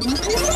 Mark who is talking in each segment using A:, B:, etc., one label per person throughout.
A: Mm-hmm.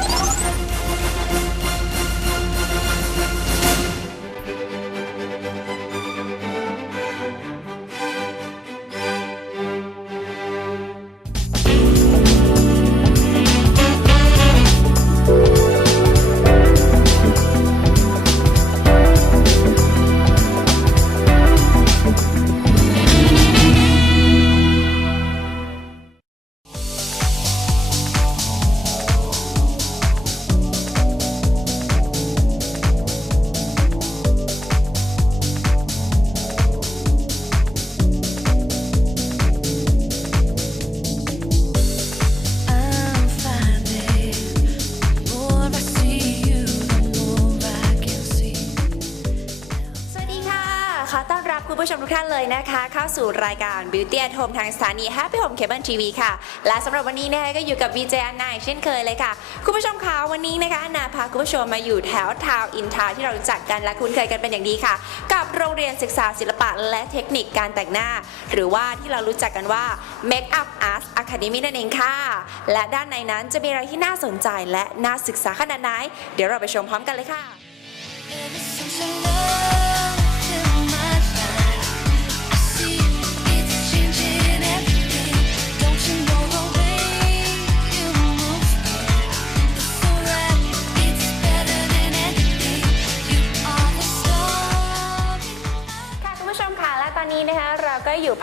A: เข้าสู่รายการ Beauty at Home ทางสถานี Happy Home Cable TV ค่ะ และสำหรับวันนี้นะคะก็อยู่กับ VJ อันนาเช่นเคยเลยค่ะ คุณผู้ชมคะวันนี้นะคะอันนาพาคุณผู้ชมมาอยู่แถวทาวอินทาที่เรารู้จักกันและคุ้นเคยกันเป็นอย่างดีค่ะ กับโรงเรียนศึกษาศิลปะและเทคนิคการแต่งหน้า หรือว่าที่เรารู้จักกันว่า Makeup Arts Academy นั่นเองค่ะ และด้านในนั้นจะมีอะไรที่น่าสนใจและน่าศึกษาขนาดไหนเดี๋ยวเราไปชมพร้อมกันเลยค่ะ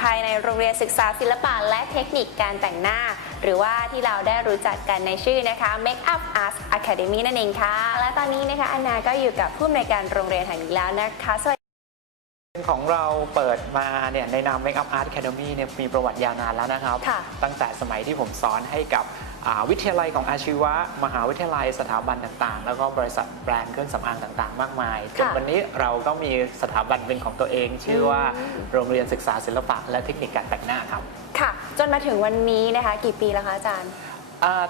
A: ภายในโรงเรียนศึกษาศิลปะและเทคนิคการแต่งหน้า หรือว่าที่เราได้รู้จักกันในชื่อนะคะ Make Up Arts Academy นั่นเองค่ะ และตอนนี้นะคะอันนาก็อยู่กับผู้อำนวยการโรงเรียนแห่งนี้แล้วนะคะสวัสดี
B: ของเราเปิดมาเนี่ยในนาม Make Up Art Academy เนี่ยมีประวัติยาวนานแล้วนะครับ
A: ค่ะ
B: ตั้งแต่สมัยที่ผมสอนให้กับอ่าวิทยาลัยของอาชีวะ มหาวิทยาลัยสถาบันต่างๆ แล้วก็บริษัทแบรนด์เครื่องสำอางต่างๆ มากมายจนวันนี้เราก็มีสถาบันเป็นของตัวเอง ชื่อว่าโรงเรียนศึกษาศิลปะและเทคนิคการแต่งหน้าครับ
A: ค่ะ จนมาถึงวันนี้นะคะ กี่ปีแล้วคะอาจารย์
B: อ่า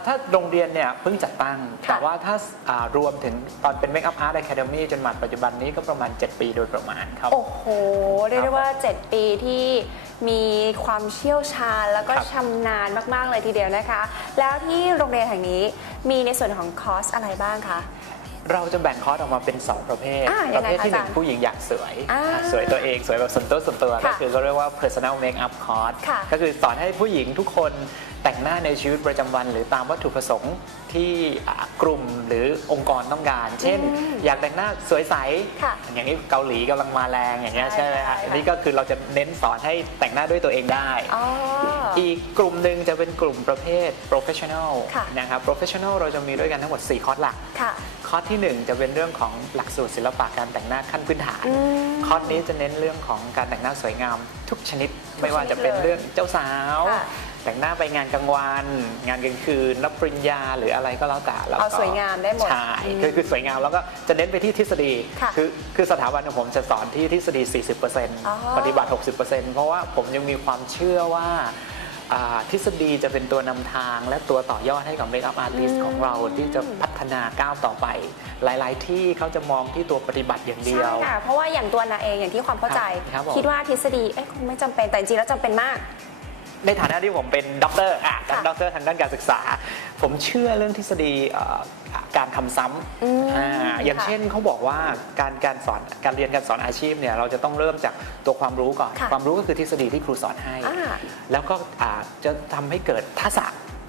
B: ถ้าโรงเรียนเนี่ยเพิ่งจัดตั้ง
A: ค่ะ
B: แต่ว่าถ้าอ่ารวมถึงตอนเป็น Make Up Art Academy จนมาปัจจุบันนี้ก็ประมาณ 7 ปีโดยประมาณครับ
A: โอ้โห เรียกได้ว่า 7 ปีที่มีความเชี่ยวชาญแล้วก็
B: ครับ
A: ชำนาญมาก ๆ เลยทีเดียวนะคะ แล้วที่โรงเรียนแห่งนี้มีในส่วนของคอร์สอะไรบ้างคะ
B: เราจะแบ่งคอร์สออกมาเป็น 2 ประเภท
A: อ่า
B: ป
A: ยัง
B: ระ
A: ไง
B: เภทที่
A: คะอาจารย์
B: 1ผู้หญิงอยากสวย
A: อ่า
B: อ่าสวยตัวเองสวยแบบส่วนตัวส่วนตัว
A: ค่ะ
B: ก็คือเขาเรียกว่า personal makeup course
A: ค่ะ
B: ก็คือสอนให้ผู้หญิงทุกคนแต่ งหน้าในชีวิตประจำวัน หรือตามวัตถุประสงค์ที่อ่ากลุ่มหรือองค์กรต้องการ เช่น
A: อืม
B: อยากแต่งหน้าสวยใส
A: ค่ะ
B: อย่างนี้เกาหลีกำลังมาแรงอย่างเงี้ย
A: ใช่
B: ใช่ไหม
A: ใช่
B: ฮะ
A: ค่ะ
B: อันนี้ก็คือเราจะเน้นสอนให้แต่งหน้าด้วยตัวเองได้
A: อ๋อ
B: อีกกลุ่มหนึ่งจะเป็นกลุ่มประเภท professional
A: ค่ะ
B: นะครับ professional เราจะมีด้วยกันทั้งหมด 4 คอร์สหลัก
A: ค่ะ
B: คอร์สที่ 1 จะเป็นเรื่องของหลักสูตรศิลปะการแต่งหน้าขั้นพื้นฐาน
A: อืม
B: คอร์สนี้จะเน้นเรื่องของการแต่งหน้าสวยงามทุกชนิด
A: ทุก
B: ไม่ว่าจะเป็น
A: ชนิดเลย
B: เรื่องเจ้าสาว
A: ค่ะ
B: แต่งหน้าไปงานกลางวัน งานกลางคืนรับปริญญาหรืออะไรก็แล้วแต่แล้วก็
A: เอาสวยงามได้หมด
B: ใช่
A: อืม
B: คือคือสวยงามแล้วก็จะเน้นไปที่ทฤษฎี
A: ค่ะ
B: อคือสถาบันของผมจะสอนที่ทฤษฎี
A: อ๋อ
B: 40%ปฏิบัติ 60%เพราะว่าผมยังมีความเชื่อว่าอ่าทฤษฎีจะเป็นตัวนำทางและตัวต่อยอดให้กับเมคอัพอาร์ติสของเราที่จะพัฒนาก้าวต่อไป หลาย ๆ ที่เขาจะมองที่ตัวปฏิบัติอย่างเดียว
A: ใช่ค่ะ เพราะว่าอย่างตัวนาเองอย่างที่ความเข้าใจ
B: ครับผม
A: คิดว่าทฤษฎีเอ๊ะคงไม่จำเป็นแต่จริงๆแล้วจำเป็นมาก
B: ในฐานะที่ผมเป็นด็อกเตอร์อะ
A: ค่ะ
B: ด็อกเตอร์ทางด้านการศึกษา ผมเชื่อเรื่องทฤษฎีเอ่อการทำซ้
A: อืมำ
B: อ่าอย่าง
A: ค่ะ
B: เช่นเขาบอกว่าการการสอนการเรียนการสอนอาชีพเนี่ยเราจะต้องเริ่มจากตัวความรู้ก่อน
A: ค่ะ
B: ความรู้ก็คือทฤษฎีที่ครูสอนให้
A: อ่า
B: แล้วก็อ่าจะทำให้เกิดทักษะ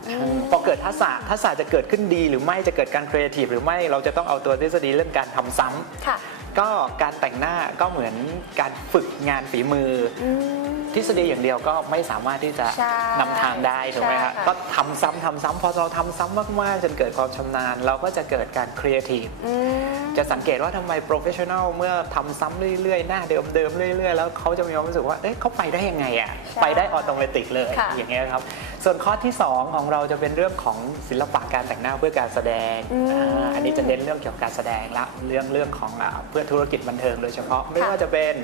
A: อืม
B: พอเกิดทักษะทักษะจะเกิดขึ้นดีหรือไม่จะเกิดการครีเอทีฟหรือไม่เราจะต้องเอาตัวทฤษฎีเรื่องการทำซ้ำ
A: ค่ะ
B: ก็การแต่งหน้าก็เหมือนการฝึกงานฝีมืออ
A: อืม
B: ทฤษฎีอย่างเดียวก็ไม่สามารถที่จะ
A: ใช่
B: นำทางได้ถูกไหมฮะ
A: ใช่ค่ะ
B: ก็ทำซ้ำทำซ้ำพอเราทำซ้ำมากๆ จนเกิดความชำนาญ เราก็จะเกิดการครีเอทีฟ
A: อืม
B: จะสังเกตว่าทำไมโปรเฟชชั่นอลเมื่อทำซ้ำเรื่อยๆ หน้าเดิมๆ เรื่อยๆ แล้วเขาจะมีความรู้สึกว่า เอ๊ะเขาไปได้ยังไงอะ
A: ใช่
B: ไปได้ออโตเมติกเลย
A: ค่ะ
B: อย่างเงี้ยครับส่วนข้อที่ 2 ของเราจะเป็นเรื่องของศิลปะการแต่งหน้าเพื่อการแสดง
A: อืม
B: อ่าอันนี้จะเน้นเรื่องเกี่ยวกับการแสดงละเรื่องเรื่องของอ่าเพื่อธุรกิจบันเทิงโดยเฉพาะไม่ว่าจะเป็น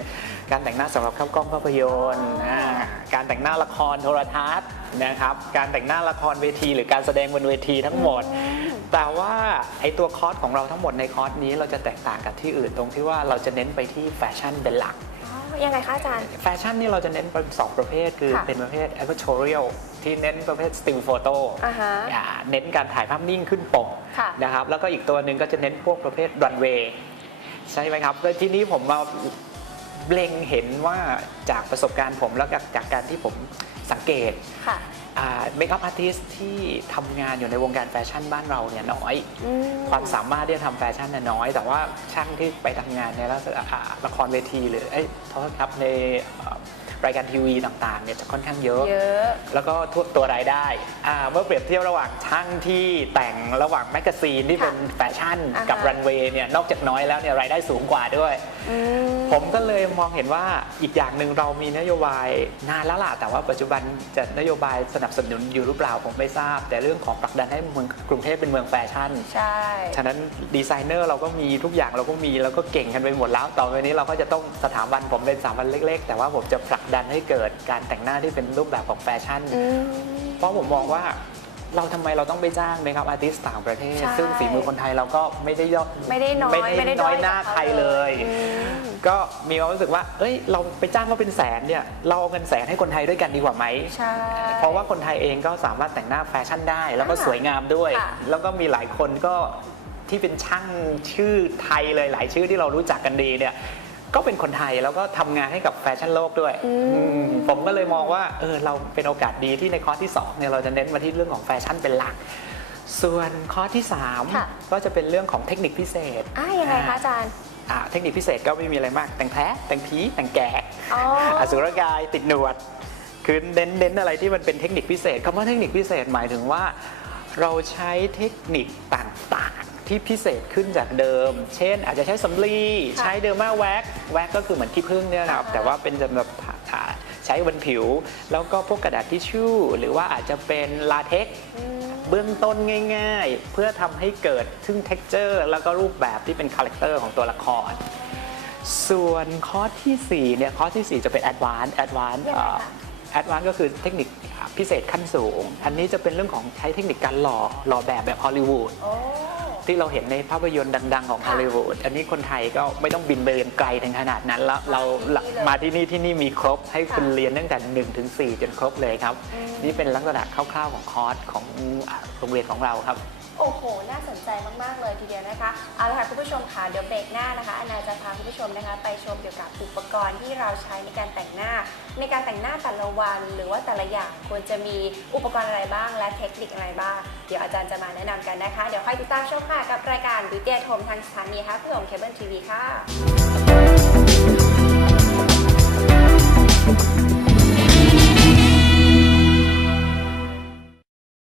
B: การแต่งหน้าสำหรับเข้ากล้องภาพยนตร์อ่าการแต่งหน้าละครโทรทัศน์นะครับการแต่งหน้าละครเวที หรือการแสดงบนเวทีทั้งหมด แต่ว่าไอตัวคอร์สของเราทั้งหมดในคอร์สนี้เราจะแตกต่างกับที่อื่นตรงที่ว่าเราจะเน้นไปที่แฟชั่นเป็นหลัก
A: อ๋อยังไงคะอาจารย์
B: แฟชั่นนี่เราจะเน้นเป็นสองประเภทคือ
A: ค่ะ
B: เป็นประเภท editorial ที่เน้นประเภท still photo
A: อ่าฮะ
B: อ่าเน้นการถ่ายภาพนิ่งขึ้นปก
A: ค่ะ
B: นะครับ แล้วก็อีกตัวหนึ่งก็จะเน้นพวกประเภท runway ใช่ไหมครับแล้วทีนี้ผมมาเล็งเห็นว่าจากประสบการณ์ผมแล้วก็จากการที่ผมสังเกต
A: ค่ะ
B: เมคอัพอาร์ติสที่ทำงานอยู่ในวงการแฟชั่นบ้านเราเนี่ยน้อย
A: อืม
B: ความสามารถที่จะทำแฟชั่นน่ะน้อย แต่ว่าช่างที่ไปทำงานในลักษณะอ่าละครเวทีหรือเอ้ยโทษครับในเอ่อ รายการทีวีต่างๆเนี่ยจะค่อนข้างเยอะ
A: เยอะ
B: แล้วก็ทั่วตัวรายได้อ่าเมื่อเปรียบเทียบระหว่างช่างที่แต่งระหว่างแมกกาซีนที่
A: ค่ะ
B: เป็นแฟชั่น
A: อ่าฮะ
B: กับรันเวย์เนี่ยนอกจากน้อยแล้วเนี่ยรายได้สูงกว่าด้วย
A: อืม
B: ผมก็เลยมองเห็นว่าอีกอย่างหนึ่งเรามีนโยบายนานแล้วล่ะแต่ว่าปัจจุบันจะนโยบายสนับสนุนอยู่หรือเปล่าผมไม่ทราบ แต่เรื่องของผลักดันให้เมืองกรุงเทพเป็นเมืองแฟชั่น
A: ใช่
B: ฉะนั้นดีไซเนอร์เราก็มีทุกอย่างเราก็มีแล้วก็เก่งกันไปหมดแล้ว ต่อไปนี้เราก็จะต้องสถาบันผมเป็นสถาบันเล็ก ๆ แต่ว่าผมจะผลักดันให้เกิดการแต่งหน้าที่เป็นรูปแบบของแฟชั่น
A: อืม
B: เพราะผมมองว่าเราทำไมเราต้องไปจ้างเมคอัพอาร์ติสต่างประเทศ
A: ใช่
B: ซึ่งฝีมือคนไทยเราก็ไม่ได้ย่อ
A: ไม่ได้น้อย
B: ไม่ได้น้อยหน้าใครเลย
A: อืม
B: ก็มีความรู้สึกว่า เอ้ย เราไปจ้างเขาเป็นแสนเนี่ย เราเอาเงินแสนให้คนไทยด้วยกันดีกว่าไหม
A: ใช่
B: เพราะว่าคนไทยเองก็สามารถแต่งหน้าแฟชั่นได้ แล้วก็
A: อ่า
B: สวยงามด้วย
A: ค่ะ
B: แล้วก็มีหลายคนก็ที่เป็นช่างชื่อไทยเลยหลายชื่อที่เรารู้จักกันดีเนี่ย ก็เป็นคนไทยแล้วก็ทำงานให้กับแฟชั่นโลกด้วย
A: อืม
B: อืมผมก็เลยมองว่าเออเราเป็นโอกาสดีที่ในคอร์สที่2เนี่ยเราจะเน้นมาที่เรื่องของแฟชั่นเป็นหลัก ส่วนคอร์สที่
A: ค่ะ
B: 3ก็จะเป็นเรื่องของเทคนิคพิเศษ
A: อะยังไงคะอาจารย์
B: อ่าเทคนิคพิเศษก็ไม่มีอะไรมาก แต่งแท้แต่งผีแต่งแก่
A: อ๋อ
B: อสุรกายติดหนวดคือเน้นเน้นอะไรที่มันเป็นเทคนิคพิเศษคำว่าเทคนิคพิเศษหมายถึงว่า เราใช้เทคนิคต่างๆ ที่พิเศษขึ้นจากเดิม เช่น อาจจะใช้สำลี
A: ค่ะ
B: ใช้เดอร์มาแว็กแว็กก็คือเหมือนขี้ผึ้งเนี่ยนะครับ
A: อ่า
B: แต่ว่าเป็นสำหรับทาใช้บนผิว แล้วก็พวกกระดาษทิชชู่ หรือว่าอาจจะเป็นลาเท็กซ์
A: อืม
B: เบื้องต้นง่าย ๆ เพื่อทำให้เกิดซึ่ง texture แล้วก็รูปแบบที่เป็นคาแรคเตอร์ของตัวละคร ส่วนคอร์สที่4เนี่ยคอร์สที่ 4 จะเป็น advanced advanced
A: ยังไงคะ
B: แอดวานก็คือเทคนิคพิเศษขั้นสูง อันนี้จะเป็นเรื่องของใช้เทคนิคการหล่อหล่อแบบแบบฮอลลีวูด
A: โอ้
B: ที่เราเห็นในภาพยนตร์ดัง ๆ ของ
A: ค่ะ
B: ฮอลลีวูดอันนี้คนไทยก็ไม่ต้องบินไปเรียนไกลถึงขนาดนั้นแล้วเรา
A: มาที่นี่เลย
B: มาที่นี่ที่นี่มีครบให้คุณ
A: ค่ะ
B: เรียนตั้งแต่1ถึง4จนครบเลยครับ
A: อืม
B: นี่เป็นลักษณะคร่าวๆของคอร์สของอ่าโรงเรียนของเราครับ
A: โอ้โห น่าสนใจมาก ๆ เลยทีเดียวนะคะ เอาละค่ะคุณผู้ชมค่ะ เดี๋ยวเบรกหน้านะคะ อนาจะพาคุณผู้ชมนะคะ ไปชมเกี่ยวกับอุปกรณ์ที่เราใช้ในการแต่งหน้า ในการแต่งหน้าแต่ละวัน หรือว่าแต่ละอย่างควรจะมีอุปกรณ์อะไรบ้าง และเทคนิคอะไรบ้าง เดี๋ยวอาจารย์จะมาแนะนำกันนะคะ เดี๋ยวค่อยติดตามชมค่ะกับรายการวิทยาทมทางสถานีค่ะเพื่อมเคเบิลทีวีค่ะ